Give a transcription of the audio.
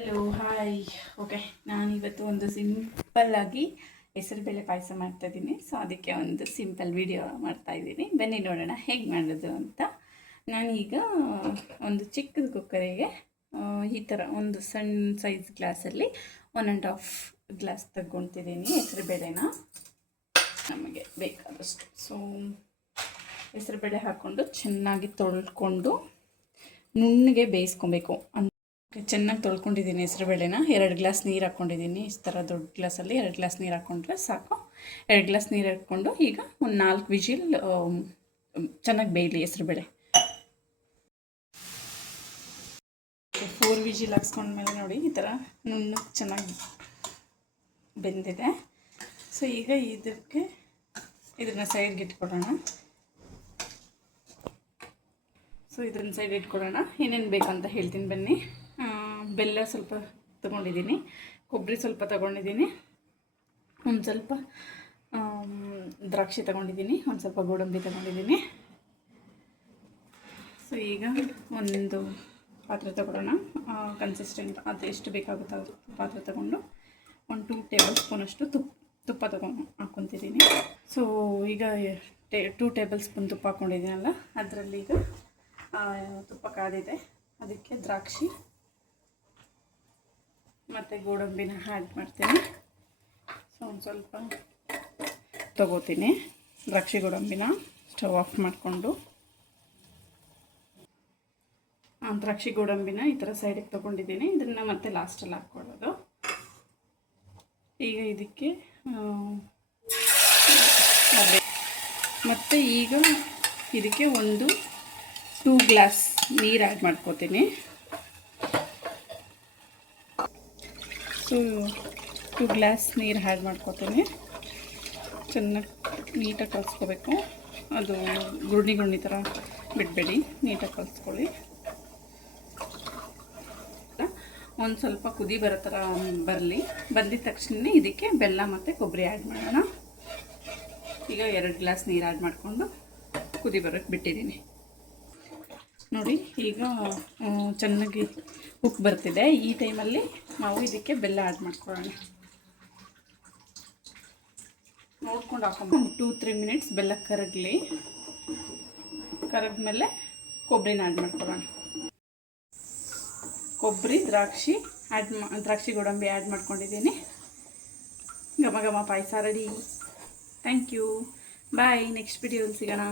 Hello hi. Okay, ನಾನಿವತ್ತು ಒಂದು ಸಿಂಪಲ್ಲಾಗಿ ಹೆಸರುಬೇಳೆ ಪಾಯಸ ಮಾಡ್ತಾಯಿದ್ದೀನಿ. ಸೊ ಅದಕ್ಕೆ ಒಂದು ಸಿಂಪಲ್ ವಿಡಿಯೋ ಮಾಡ್ತಾಯಿದ್ದೀನಿ. ಬನ್ನಿ ನೋಡೋಣ ಹೇಗೆ ಮಾಡೋದು ಅಂತ. ನಾನೀಗ ಒಂದು ಚಿಕ್ಕದ ಕುಕ್ಕರಿಗೆ ಈ ಥರ ಒಂದು ಸಣ್ಣ ಸೈಜ್ ಗ್ಲಾಸಲ್ಲಿ 1.5 ಗ್ಲಾಸ್ ತಗೊತಿದ್ದೀನಿ ಹೆಸರುಬೇಳೆನ, ನಮಗೆ ಬೇಕಾದಷ್ಟು. ಸೊ ಹೆಸರುಬೇಳೆ ಹಾಕ್ಕೊಂಡು ಚೆನ್ನಾಗಿ ತೊಳ್ಕೊಂಡು ನುಣ್ಣಗೆ ಬೇಯಿಸ್ಕೊಬೇಕು. ಚೆನ್ನಾಗಿ ತೊಳ್ಕೊಂಡಿದ್ದೀನಿ ಹೆಸರುಬೇಳೆನ. 2 ಗ್ಲಾಸ್ ನೀರು ಹಾಕ್ಕೊಂಡಿದ್ದೀನಿ. ಈ ಥರ ದೊಡ್ಡ ಗ್ಲಾಸಲ್ಲಿ 2 ಗ್ಲಾಸ್ ನೀರು ಹಾಕ್ಕೊಂಡ್ರೆ ಸಾಕು. 2 ಗ್ಲಾಸ್ ನೀರು ಹಾಕ್ಕೊಂಡು ಈಗ ಒಂದು 4 ವಿಜಿಲ್ ಚೆನ್ನಾಗಿ ಬೇಯಲಿ ಹೆಸರುಬೇಳೆ. 4 ವಿಜಿಲ್ ಹಾಕ್ಸ್ಕೊಂಡ್ಮೇಲೆ ನೋಡಿ ಈ ಥರ ನುಣ್ಣಗೆ ಚೆನ್ನಾಗಿ ಬೆಂದಿದೆ. ಸೊ ಈಗ ಇದನ್ನು ಸೈಡ್ಗೆ ಇಟ್ಕೊಳ್ಳೋಣ. ಇದನ್ನು ಸೈಡ್ ಇಟ್ಕೊಳ್ಳೋಣ. ಏನೇನು ಬೇಕಂತ ಹೇಳ್ತೀನಿ ಬನ್ನಿ. ಬೆಲ್ಲ ಸ್ವಲ್ಪ ತೊಗೊಂಡಿದ್ದೀನಿ, ಕೊಬ್ಬರಿ ಸ್ವಲ್ಪ ತೊಗೊಂಡಿದ್ದೀನಿ, ಒಂದು ಸ್ವಲ್ಪ ದ್ರಾಕ್ಷಿ ತೊಗೊಂಡಿದ್ದೀನಿ, ಒಂದು ಸ್ವಲ್ಪ ಗೋಡಂಬಿ ತೊಗೊಂಡಿದ್ದೀನಿ. ಸೊ ಈಗ ಒಂದು ಪಾತ್ರೆ ತೊಗೊಳ್ಳೋಣ. ಕನ್ಸಿಸ್ಟೆಂಟ್ ಅದು ಎಷ್ಟು ಬೇಕಾಗುತ್ತೋ ಅದು ಪಾತ್ರೆ ತೊಗೊಂಡು 1-2 ಟೇಬಲ್ ಸ್ಪೂನಷ್ಟು ತುಪ್ಪ ಹಾಕ್ಕೊತಿದ್ದೀನಿ. ಸೊ ಈಗ 2 ಟೇಬಲ್ ಸ್ಪೂನ್ ತುಪ್ಪ ಹಾಕ್ಕೊಂಡಿದ್ದೀನಲ್ಲ, ಅದರಲ್ಲಿ ಈಗ ತುಪ್ಪ ಕಾದಿದೆ. ಅದಕ್ಕೆ ದ್ರಾಕ್ಷಿ ಮತ್ತು ಗೋಡಂಬಿನ ಆ್ಯಡ್ ಮಾಡ್ತೀನಿ. ಸೊ ಒಂದು ಸ್ವಲ್ಪ ತೊಗೋತೀನಿ ದ್ರಾಕ್ಷಿ ಗೋಡಂಬಿನ. ಸ್ಟವ್ ಆಫ್ ಮಾಡಿಕೊಂಡು ದ್ರಾಕ್ಷಿ ಗೋಡಂಬಿನ ಈ ಥರ ಸೈಡಿಗೆ ತೊಗೊಂಡಿದ್ದೀನಿ. ಇದನ್ನು ಮತ್ತೆ ಲಾಸ್ಟಲ್ಲಿ ಹಾಕ್ಕೊಳ್ಳೋದು. ಈಗ ಇದಕ್ಕೆ ಮತ್ತು ಈಗ ಇದಕ್ಕೆ ಒಂದು 2 ಗ್ಲಾಸ್ ನೀರು ಆ್ಯಡ್ ಮಾಡ್ಕೋತೀನಿ. ಸೊ 2 ಗ್ಲಾಸ್ ನೀರು ಆ್ಯಡ್ ಮಾಡ್ಕೋತೀನಿ. ಚೆನ್ನಾಗಿ ನೀಟಾಗಿ ಕಲಿಸ್ಕೋಬೇಕು. ಅದು ಗುಣಿ ಥರ ಬಿಡಬೇಡಿ, ನೀಟಾಗಿ ಕಲಿಸ್ಕೊಳ್ಳಿ. ಒಂದು ಸ್ವಲ್ಪ ಕುದಿ ಬರೋ ಥರ ಬಂದಿದ ತಕ್ಷಣ ಇದಕ್ಕೆ ಬೆಲ್ಲ ಮತ್ತು ಕೊಬ್ಬರಿ ಆ್ಯಡ್ ಮಾಡೋಣ. ಈಗ 2 ಗ್ಲಾಸ್ ನೀರು ಆ್ಯಡ್ ಮಾಡಿಕೊಂಡು ಕುದಿ ಬರೋಕ್ಕೆ ಬಿಟ್ಟಿದ್ದೀನಿ. ನೋಡಿ ಈಗ ಚೆನ್ನಾಗಿ ಉಪ್ಪು ಬರ್ತಿದೆ. ಈ ಟೈಮಲ್ಲಿ ನಾವು ಇದಕ್ಕೆ ಬೆಲ್ಲ ಆ್ಯಡ್ ಮಾಡ್ಕೊಳ್ಳೋಣ. ನೋಡ್ಕೊಂಡು ಹಾಕೊಂಡು 2-3 ಮಿನಿಟ್ಸ್ ಬೆಲ್ಲ ಕರಗಿದ್ಮೇಲೆ ಕೊಬ್ಬರಿನ ಆ್ಯಡ್ ಮಾಡ್ಕೊಳ್ಳೋಣ. ಕೊಬ್ಬರಿ ದ್ರಾಕ್ಷಿ ಗೋಡಂಬಿ ಆ್ಯಡ್ ಮಾಡ್ಕೊಂಡಿದ್ದೀನಿ. ಘಮ ಘಮ ಪಾಯಸ ready. Thank you. Bye. Next ವಿಡಿಯೋಲಿ ಸಿಗೋಣ.